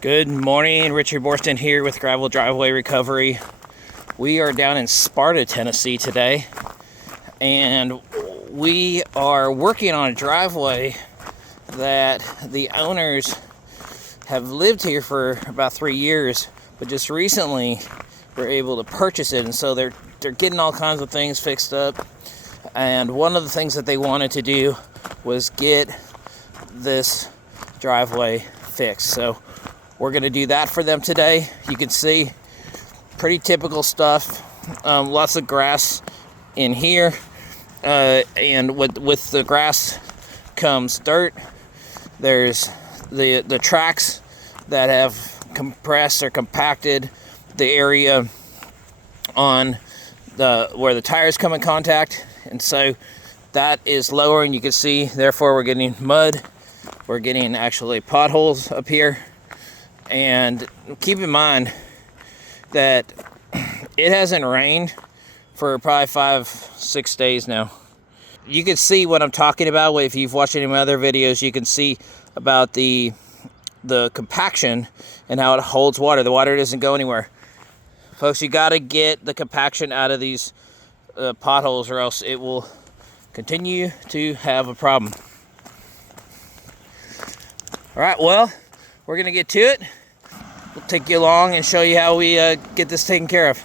Good morning, Richard Borston here with Gravel Driveway Recovery. We are down in Sparta, Tennessee today, and we are working on a driveway that the owners have lived here for about 3 years, but just recently were able to purchase it, and so they're getting all kinds of things fixed up. And one of the things that they wanted to do was get this driveway fixed. So we're going to do that for them today. You can see pretty typical stuff. Lots of grass in here, and with the grass comes dirt. There's the tracks that have compressed or compacted the area on where the tires come in contact, and so that is lowering. You can see, therefore, we're getting mud. We're getting actually potholes up here. And keep in mind that it hasn't rained for probably 5-6 days now. You can see what I'm talking about. If you've watched any of my other videos, you can see about the compaction and how it holds water. The water doesn't go anywhere. Folks, you got to get the compaction out of these potholes, or else it will continue to have a problem. All right, well, we're going to get to it. We'll take you along and show you how we get this taken care of.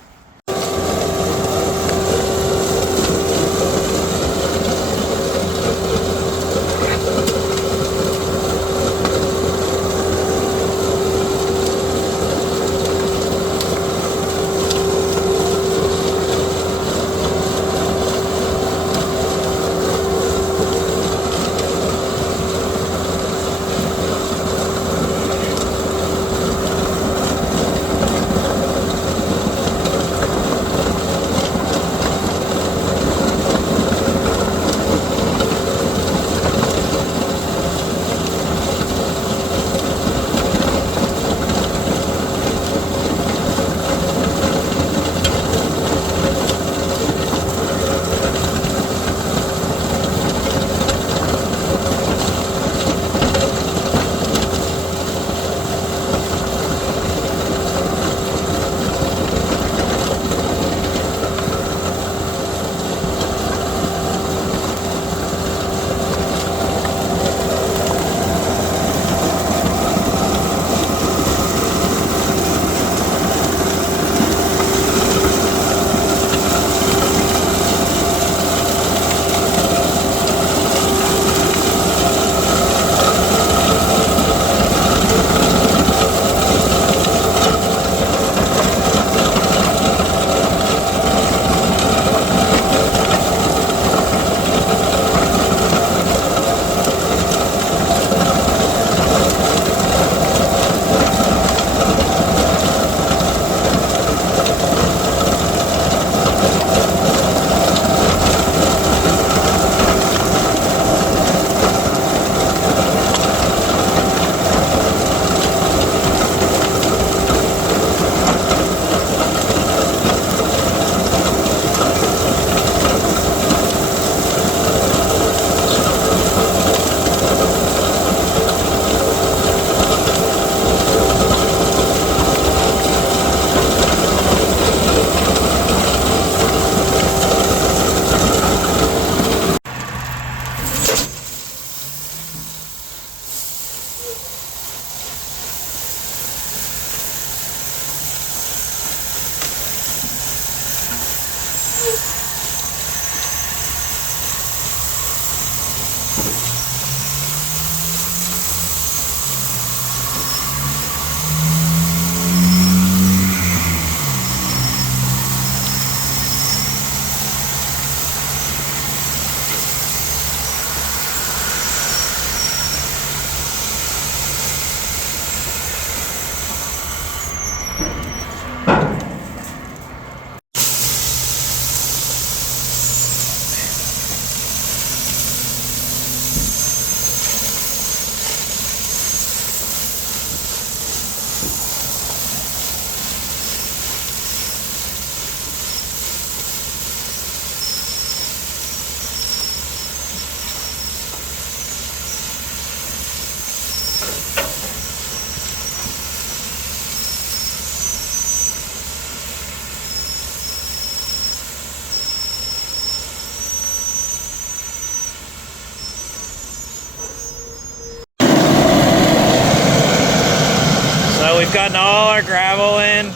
we've gotten all our gravel in.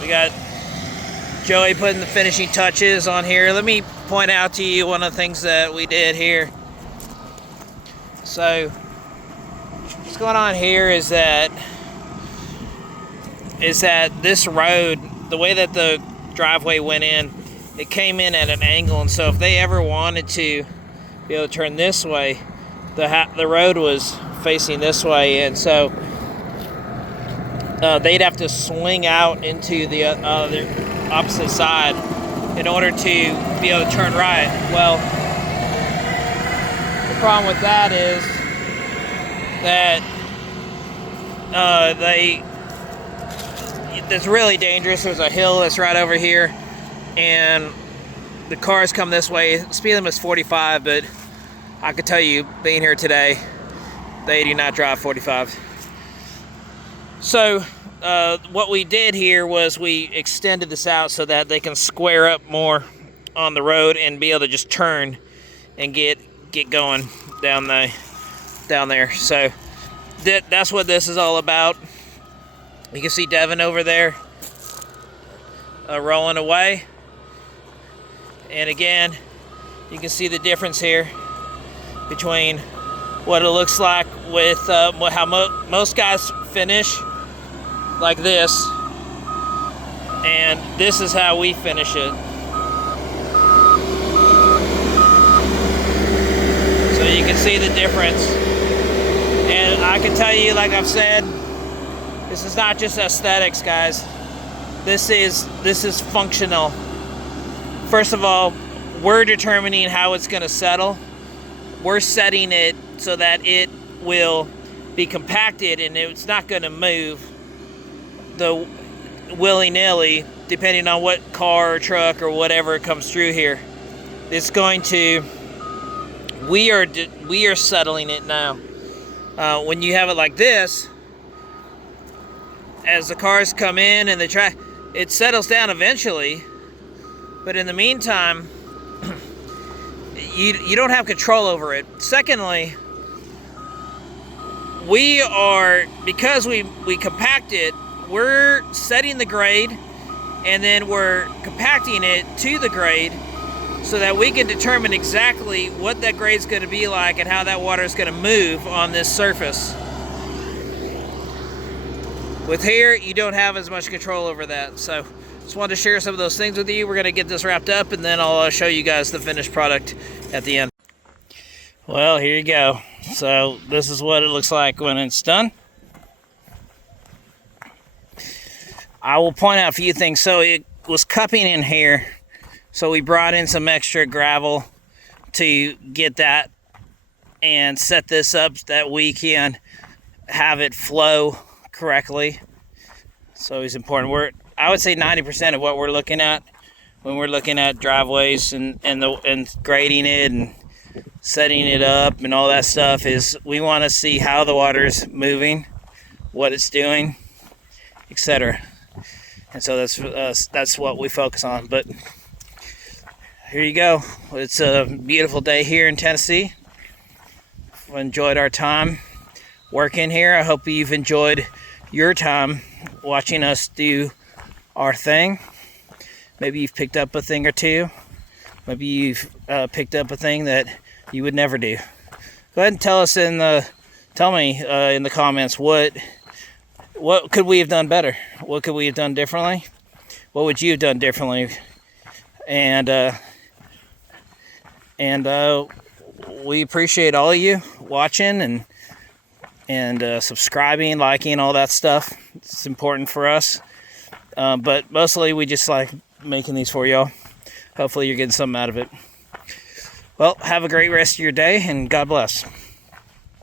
We got Joey putting the finishing touches on here. Let me point out to you one of the things that we did here. So what's going on here is that this road, the way that the driveway went in, it came in at an angle, and so if they ever wanted to be able to turn this way, the road was facing this way, and so they'd have to swing out into the opposite side in order to be able to turn right. Well, the problem with that is that it's really dangerous. There's a hill that's right over here, and the cars come this way. Speed limit is 45, but I can tell you, being here today, they do not drive 45. So what we did here was we extended this out so that they can square up more on the road and be able to just turn and get going down there. So that's what this is all about. You can see Devin over there rolling away. And again, you can see the difference here between what it looks like with how most guys finish like this, and this is how we finish it. So you can see the difference. And I can tell you, like I've said, this is not just aesthetics, guys. This is functional. First of all, we're determining how it's going to settle. We're setting it so that it will be compacted and it's not going to move the willy-nilly, depending on what car or truck or whatever comes through here. It's going to, we are settling it now. When you have it like this, as the cars come in and it settles down eventually, but in the meantime, you don't have control over it. Secondly, because we compact it, we're setting the grade and then we're compacting it to the grade so that we can determine exactly what that grade's going to be like and how that water is going to move on this surface. With here, you don't have as much control over that. So just wanted to share some of those things with you. We're going to get this wrapped up and then I'll show you guys the finished product at the end. Well, here you go. So this is what it looks like when it's done. I will point out a few things. So it was cupping in here, so we brought in some extra gravel to get that and set this up that we can have it flow correctly. So it's important. I would say 90% of what we're looking at when we're looking at driveways and grading it and setting it up and all that stuff is we want to see how the water's moving, what it's doing, etc. And so that's what we focus on. But here you go. It's a beautiful day here in Tennessee. We enjoyed our time working here. I hope you've enjoyed your time watching us do our thing. Maybe you've picked up a thing or two. Maybe you've picked up a thing that you would never do. Go ahead and tell me in the comments what could we have done better? What could we have done differently? What would you have done differently? And we appreciate all of you watching and subscribing, liking, all that stuff. It's important for us. But mostly we just like making these for y'all. Hopefully you're getting something out of it. Well, have a great rest of your day and God bless.